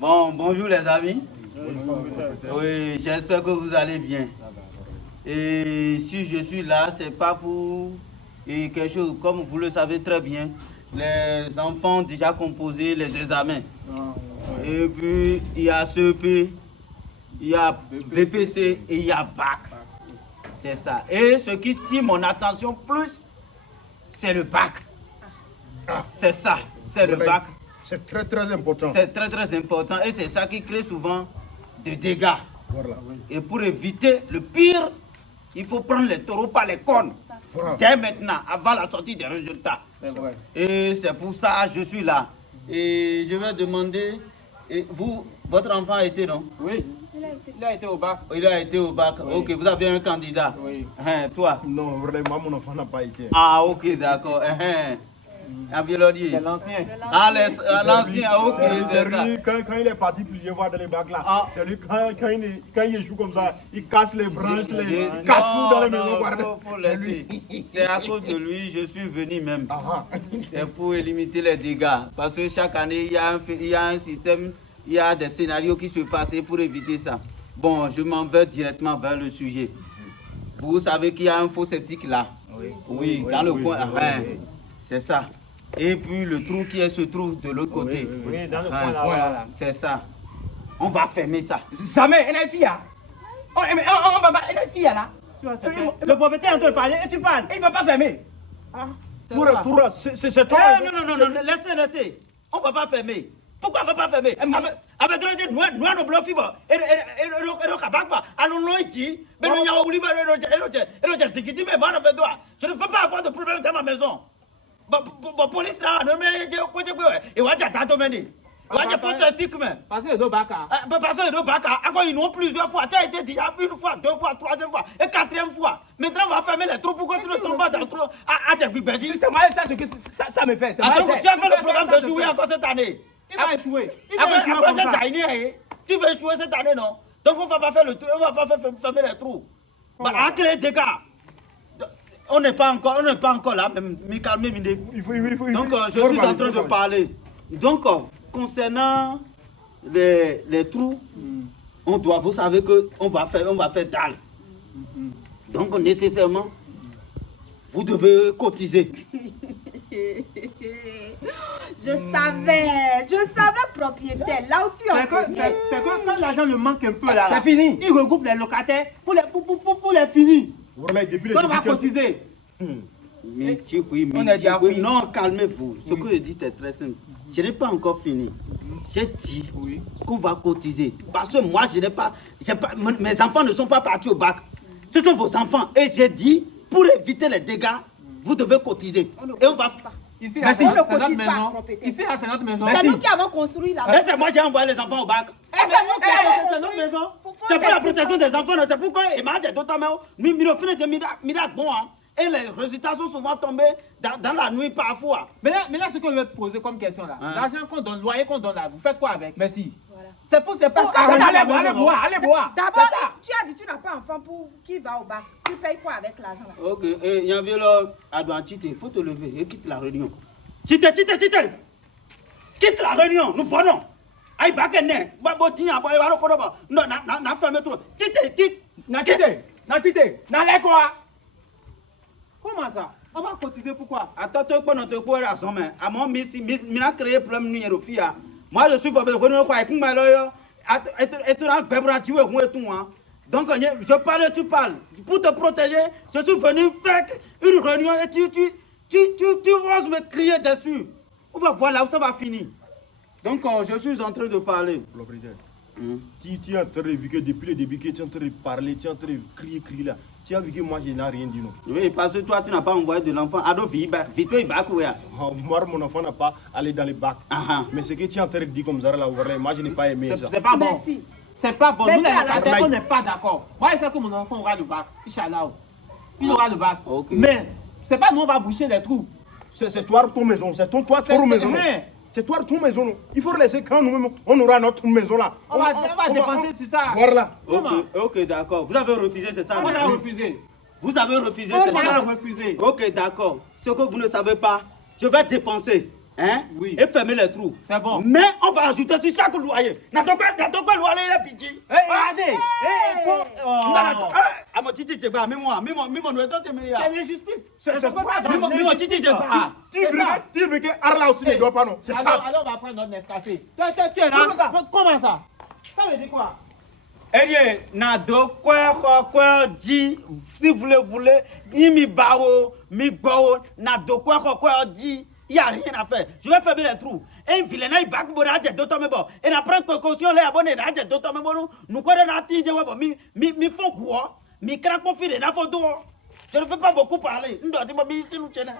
Bon, bonjour les amis. Oui, j'espère que vous allez bien. Et si je suis là, c'est pas pour quelque chose, comme vous le savez très bien, les enfants ont déjà composé les examens. Et puis, il y a CEP, il y a BPC et il y a BAC. C'est ça. Et ce qui tire mon attention plus, c'est le BAC. C'est ça, c'est le BAC. C'est très très important. C'est très très important et c'est ça qui crée souvent des dégâts. Voilà. Et pour éviter le pire, il faut prendre les taureaux par les cornes. Voilà. Dès maintenant, avant la sortie des résultats. C'est vrai. Et c'est pour ça que je suis là. Et je vais demander, et vous, votre enfant a été, non? Oui. Il a été au bac. Il a été au bac. Oui. Ok, vous avez un candidat. Oui. Hein, toi? Non, vraiment, mon enfant n'a pas été. Ah, ok, d'accord. Un violonier. C'est l'ancien. Ah, l'ancien, ok, c'est ça. Lui, quand il est parti plusieurs fois dans les bacs là, Ah. c'est lui, quand il échoue comme ça, il casse les branches, J'ai- il casse tout dans les non, maisons. Voilà. faut C'est laisser. lui. C'est à cause de lui, je suis venu même. Ah, ah. C'est pour limiter les dégâts. Parce que chaque année, il y a un système, il y a des scénarios qui se passent pour éviter ça. Bon, je m'en vais directement vers le sujet. Vous savez qu'il y a un faux sceptique là. Oui, dans le coin. C'est ça. Et puis le trou qui se trouve de l'autre côté. Oui, dans le Hein, coin là. Voilà. C'est ça. On va fermer ça. Jamais, elle est une fille là. On va elle est une fille là. Le propriétaire est en train de parler et tu parles. Il ne va pas fermer. Toura, c'est toi. Non, laissez. On va pas fermer. Pourquoi on va pas fermer? Avec le noir no blanc fibre. Et le kabakba. Alors non ici. Mais non, il y a oublié je ne veux pas avoir de problème dans ma maison. Police là, non mais et ouais, t'as dominé. Ouais, j'ai fait un tic mais. Parce que le dos bac. Parce que le bac, encore ils n'ont plusieurs fois. Tu as été déjà une fois, deux fois, troisième fois et quatrième fois. Maintenant on va fermer les trous pour que tu ne tombes pas dans le trou. Ah, t'es bibédi. C'est moi ça ce que ça me fait. C'est moi Attends, tu as fait le programme de jouer encore cette année. Il va échouer. Il va échouer Après, comme ça. tu veux échouer cette année, non? Donc on va pas faire le trou, on va pas faire fermer les trous. À créer des dégâts. On n'est pas encore là, même me calmer, Il faut. donc je suis en train de parler. Donc concernant les trous, vous savez que on va faire dalle. Donc nécessairement, vous devez cotiser. Je savais propriétaire, là où tu es. C'est que quand l'argent le manque un peu là, C'est fini. il regroupe les locataires pour les finir. Voilà, depuis On va cotiser. Mais On est déjà pris. non, calmez-vous. Ce que je dis est très simple. Je n'ai pas encore fini. J'ai dit qu'on va cotiser. Parce que moi, mes enfants ne sont pas partis au bac. Ce sont vos enfants. Et j'ai dit, pour éviter les dégâts, vous devez cotiser. Et on va... Ici, Merci. là, On ne c'est notre cotise pas, maison. propriétaire. Ici, là, c'est notre maison. C'est nous qui avons construit là. Mais c'est moi qui ai envoyé les enfants au bac. Et c'est nous qui avons C'est notre maison. C'est pour la protection des enfants. C'est pourquoi il m'a dit totalement, mais le fin de miracle bon. Hein. Et les résultats sont souvent tombés dans la nuit parfois. Mais là, ce que je vais te poser comme question là, l'argent qu'on donne, le loyer qu'on donne là, vous faites quoi avec? Merci. Voilà. C'est pour Parce que allez boire. D'abord, C'est ça. tu as dit que tu n'as pas enfant pour qui va au bac. Tu payes quoi avec l'argent là? Ok, et il y a un violon à droite, il faut te lever et quitte la réunion. Quitte la réunion, nous venons. Aïe, bakene, babotinya, non, n'a fermé trop. Quitte. N'allez quoi? Comment ça? On va cotiser pourquoi? Attends, tu peux notre quoi raison, mais à mon missi, mina créé problème numéro fia. Moi, je suis pas besoin de quoi, et tu as un bébé, tu es tout, hein. Donc, je parle, tu parles. Pour te protéger, je suis venu faire une réunion et tu oses me crier dessus. On va voir là où ça va finir. Donc, je suis en train de parler. Propriétaire. Tu es en train de vivre depuis le début que tu es en train de parler, tu es en train de crier là. Tu as vu que moi je n'ai rien dit non. Oui, parce que toi tu n'as pas envoyé de l'enfant. Ado vite il va courir. Moi mon enfant n'a pas allé dans les bacs. Mais ce que tu es en train de dire comme ça là, moi je n'ai pas aimé ça. C'est pas bon. Merci. C'est pas bon. Nous les Merci, locataires, alors. on n'est pas d'accord. Moi je sais que mon enfant aura le bac. Inch'Allah. Il aura le bac. Ok. Mais c'est pas nous on va boucher les trous. C'est toi ton maison, c'est toi ton maison. C'est toi ton maison. Il faut laisser quand nous-mêmes on aura notre maison là. On va dépenser sur ça. Voilà. Ok, d'accord. Vous avez refusé, c'est ça? On a refusé. Vous avez refusé, On c'est ça? a refusé. Ok, d'accord. Ce que vous ne savez pas, je vais dépenser. Hein? Oui. Et fermer les trous. C'est bon. Mais on va ajouter sur chaque loyer. N'a pas quoi loyer la pitié. Regardez. C'est l'injustice. C'est pas C'est dire que Arla aussi ne doit pas, non. C'est ça. Alors, on va prendre notre Nescafé. Toi, tu es là. Comment ça? Ça veut dire quoi? Eh na do quoi dit si vous le voulez ni mi bao mi bao na do quoi dit il y a rien à faire. Je vais fermer les trous. Et vilain il back bora de d'autres mais bon et na prendre précaution les abonnés na de d'autres mais bon nous quoi na tinje wa mi font quoi mi craque mon fil na faut do. Je ne veux pas beaucoup parler. Nous doit dire mi si nous tiens.